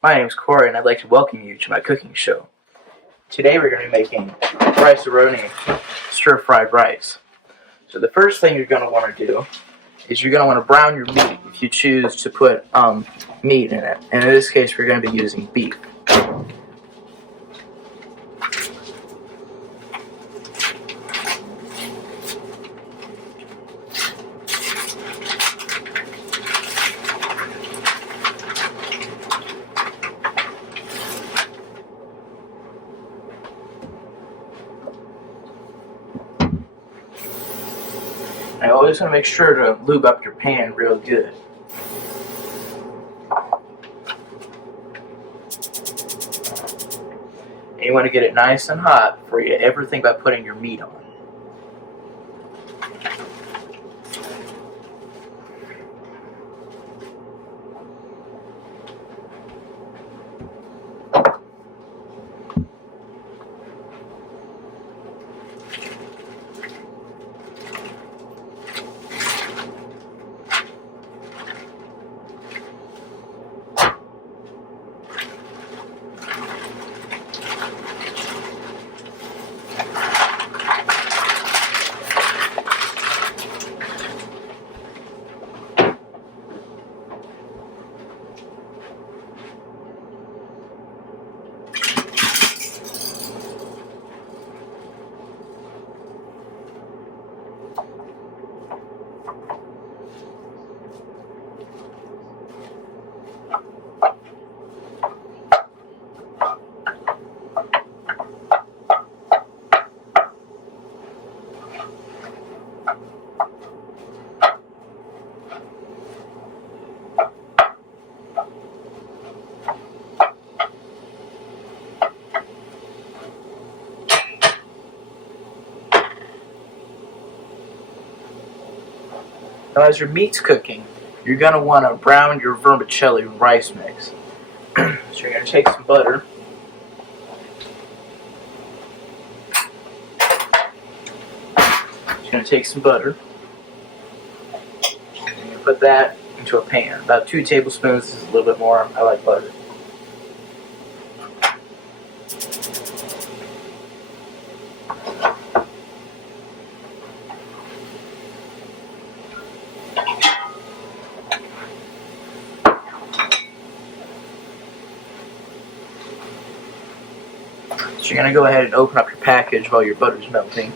My name is Corey and I'd like to welcome you to my cooking show. Today we're going to be making Rice-A-Roni stir-fried rice. So the first thing you're going to want to do is you're going to want to brown your meat if you choose to put meat in it. And in this case we're going to be using beef. I always want to make sure to lube up your pan real good. And you want to get it nice and hot before you ever think about putting your meat on. Now as your meat's cooking, you're going to want to brown your vermicelli rice mix. So you're going to take some butter. You're going to take some butter. And you put that into a pan. About 2 tablespoons. This is a little bit more. I like butter. So you're going to go ahead and open up your package while your butter's melting.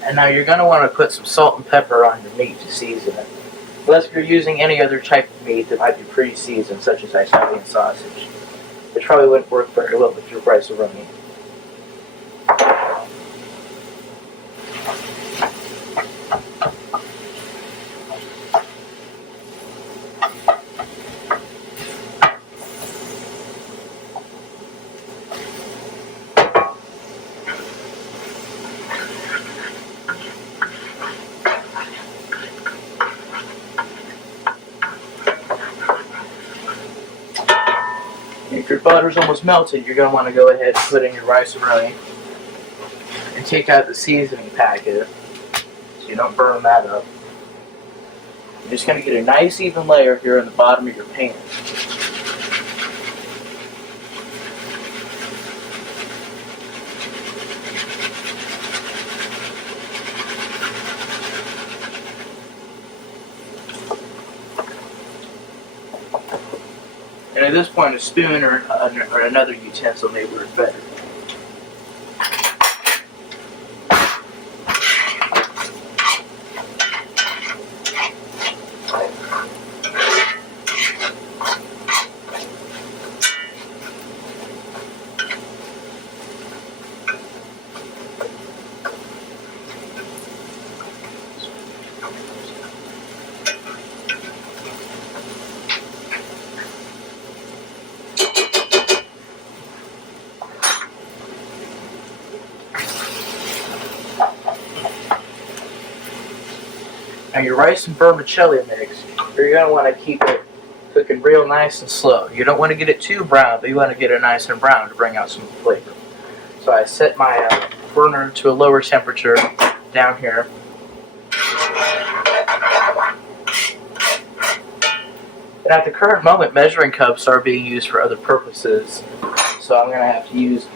And now you're going to want to put some salt and pepper on your meat to season it. Unless if you're using any other type of meat that might be pre-seasoned, such as Italian sausage, which probably wouldn't work very well with your Rice-A-Roni. If your butter's almost melted, you're going to want to go ahead and put in your Rice-A-Roni and take out the seasoning packet so you don't burn that up. You're just going to get a nice even layer here in the bottom of your pan. And at this point, a spoon or another utensil may work better. Now your rice and vermicelli mix, you're going to want to keep it cooking real nice and slow. You don't want to get it too brown, but you want to get it nice and brown to bring out some flavor. So I set my burner to a lower temperature down here. And at the current moment, measuring cups are being used for other purposes, so I'm going to have to use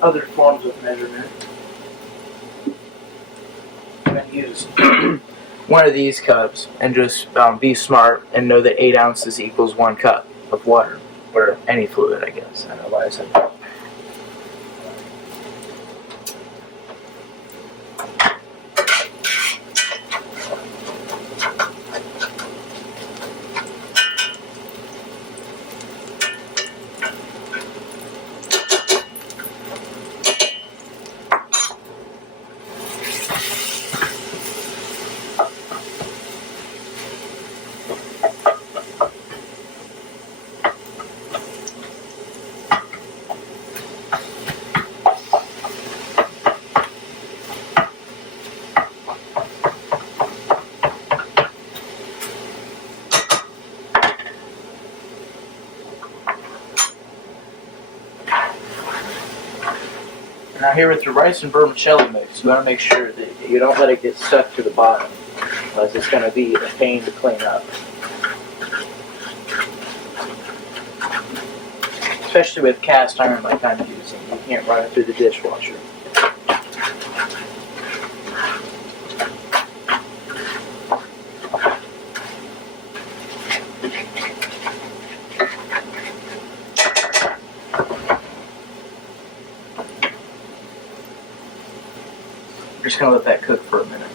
other forms of measurement. I'm going to use one of these cups and just be smart and know that 8 ounces equals 1 cup of water, or any fluid, I guess. I don't know why I said that. Now here with your rice and vermicelli mix, you want to make sure that you don't let it get stuck to the bottom, because it's going to be a pain to clean up. Especially with cast iron like I'm using, you can't run it through the dishwasher. I'm just going to let that cook for a minute.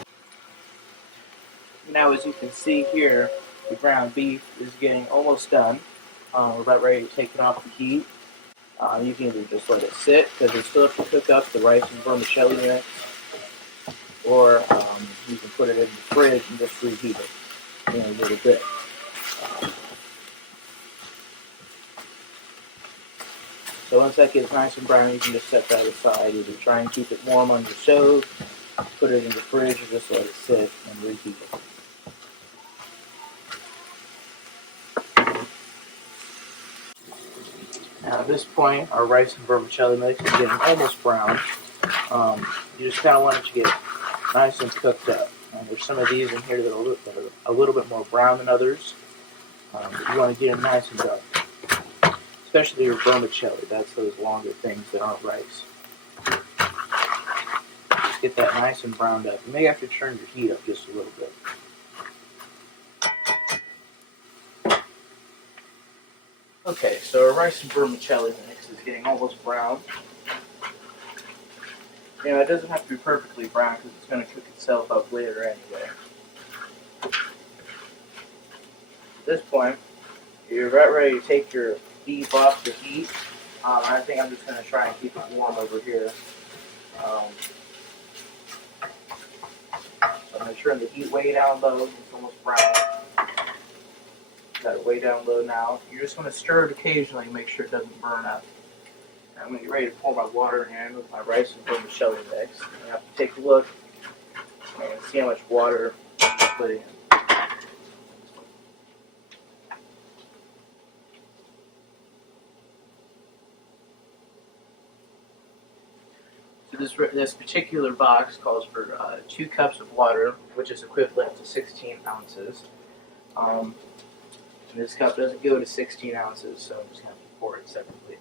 Now as you can see here, the ground beef is getting almost done. We're about ready to take it off the heat. You can either just let it sit, because we still have to cook up the rice and vermicelli mix, or you can put it in the fridge and just reheat it in a little bit. So once that gets nice and brown, you can just set that aside. Either try and keep it warm on your stove, put it in the fridge, or just let it sit and reheat it. Now at this point, our rice and vermicelli mix is getting almost brown. You just kind of want it to get nice and cooked up. There's some of these in here that are a little bit more brown than others. But you want to get them nice and dark. Especially your vermicelli, that's those longer things that aren't rice. Just get that nice and browned up. You may have to turn your heat up just a little bit. Okay, so our rice and vermicelli mix is getting almost brown. You know, it doesn't have to be perfectly brown because it's going to cook itself up later anyway. At this point, you're about ready to take your beef off the heat. I think I'm just going to try and keep it warm over here. I'm going to turn the heat way down low. It's almost brown. Got it way down low now. You're just going to stir it occasionally and make sure it doesn't burn up. I'm going to get ready to pour my water in with my rice and vermicelli mix. I have to take a look and see how much water I'm putting in. So this particular box calls for 2 cups of water, which is equivalent to 16 ounces. This cup doesn't go to 16 ounces, so I'm just going to have to pour it separately.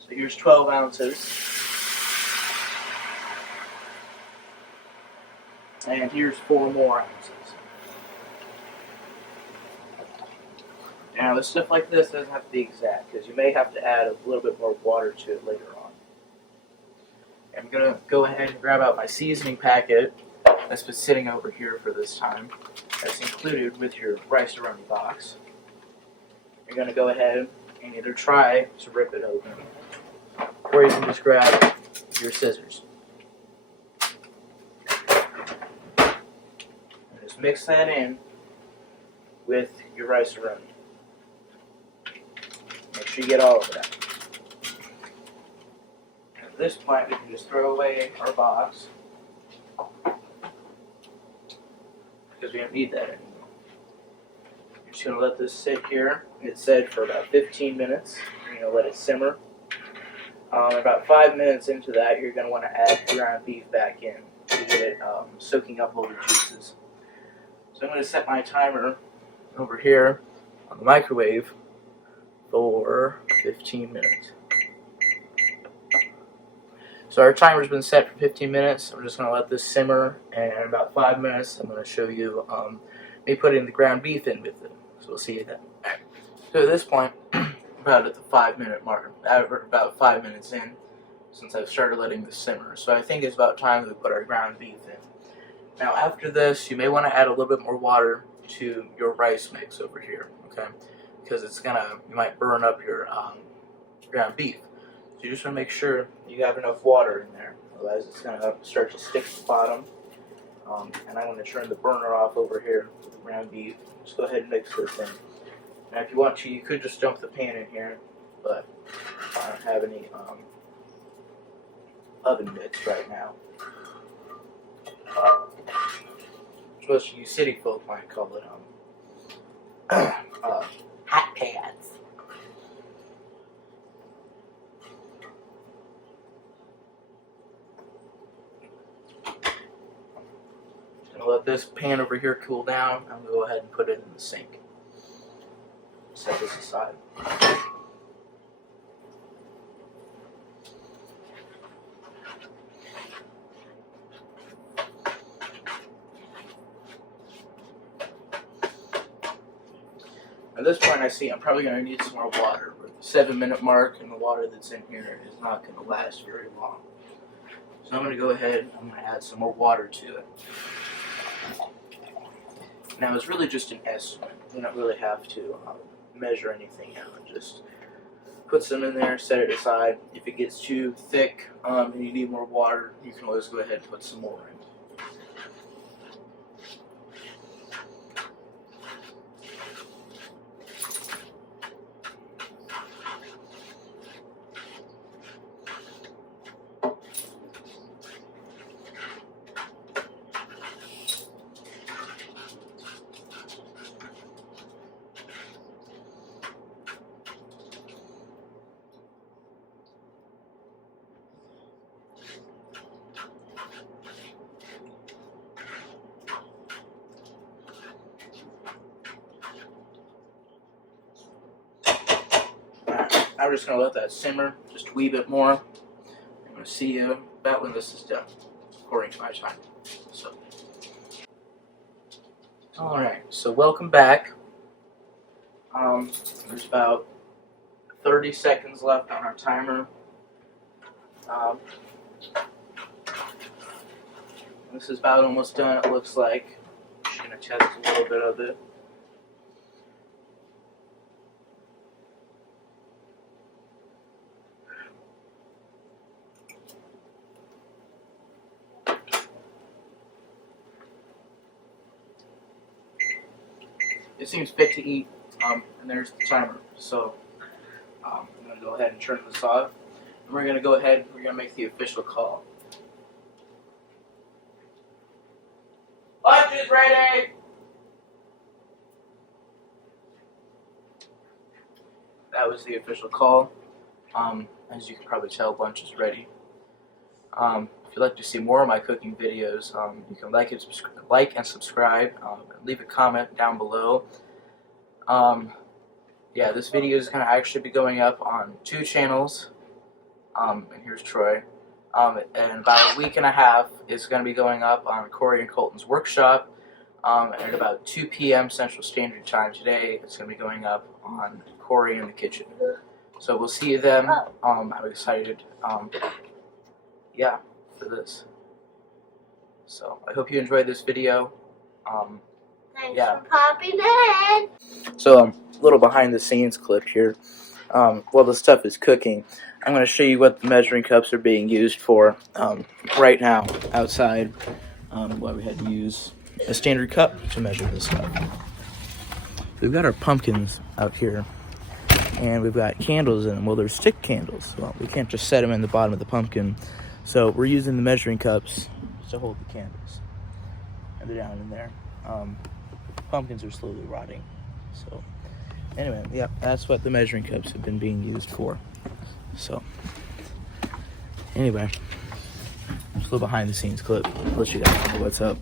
So here's 12 ounces. And here's 4 more ounces. Now, with stuff like this, doesn't have to be exact, because you may have to add a little bit more water to it later on. I'm going to go ahead and grab out my seasoning packet that's been sitting over here for this time. That's included with your Rice-A-Roni box. You're going to go ahead and either try to rip it open, or you can just grab your scissors. And just mix that in with your Rice-A-Roni. Make sure you get all of that. this point, we can just throw away our box because we don't need that anymore. You're just going to let this sit here. It's set for about 15 minutes. You're going to let it simmer. About 5 minutes into that, you're going to want to add ground beef back in to get it soaking up all the juices. So I'm going to set my timer over here on the microwave for 15 minutes. So our timer's been set for 15 minutes. I'm just going to let this simmer, and in about 5 minutes, I'm going to show you me putting the ground beef in with it. So we'll see you then. Right. So at this point, about at the 5-minute mark, about 5 minutes in, since I've started letting this simmer. So I think it's about time we put our ground beef in. Now after this, you may want to add a little bit more water to your rice mix over here, okay? Because you might burn up your ground beef. So you just want to make sure you have enough water in there, otherwise it's going to start to stick to the bottom. And I'm going to turn the burner off over here with the ground beef. Just go ahead and mix this in. Now if you want to, you could just dump the pan in here, but I don't have any oven mitts right now. Which you city folk might call it hot pans. Gonna let this pan over here cool down. I'm gonna go ahead and put it in the sink. Set this aside. At this point, I see I'm probably going to need some more water. We're at the 7-minute mark, and the water that's in here is not going to last very long. So I'm going to go ahead and I'm going to add some more water to it. Now, it's really just an estimate. You don't really have to measure anything out. Just put some in there, set it aside. If it gets too thick and you need more water, you can always go ahead and put some more in. I'm just going to let that simmer just a wee bit more. I'm going to see you about when this is done, according to my time. So, alright, so welcome back. There's about 30 seconds left on our timer. This is about almost done, it looks like. I'm just going to test a little bit of it. It seems fit to eat, and there's the timer. So I'm going to go ahead and turn this off. And we're going to go ahead, we're going to make the official call. Lunch is ready! That was the official call. As you can probably tell, lunch is ready. If you'd like to see more of my cooking videos, you can like and subscribe, and leave a comment down below. Yeah, this video is going to actually be going up on 2 channels, and here's Troy. And about a week and a half, it's going to be going up on Corey and Colton's workshop, and at about 2 p.m. Central Standard Time today, it's going to be going up on Corey in the kitchen. So we'll see you then. I'm excited. Yeah, for this. So I hope you enjoyed this video. Thanks for popping in. So a little behind the scenes clip here. While the stuff is cooking, I'm going to show you what the measuring cups are being used for right now outside. Why we had to use a standard cup to measure this stuff. We've got our pumpkins out here. and we've got candles in them. Well, they're stick candles. Well, we can't just set them in the bottom of the pumpkin, so we're using the measuring cups to hold the candles, and they're down in there. Pumpkins are slowly rotting, so anyway, yeah, that's what the measuring cups have been being used for. So anyway, just a little behind the scenes clip. Let you guys know what's up.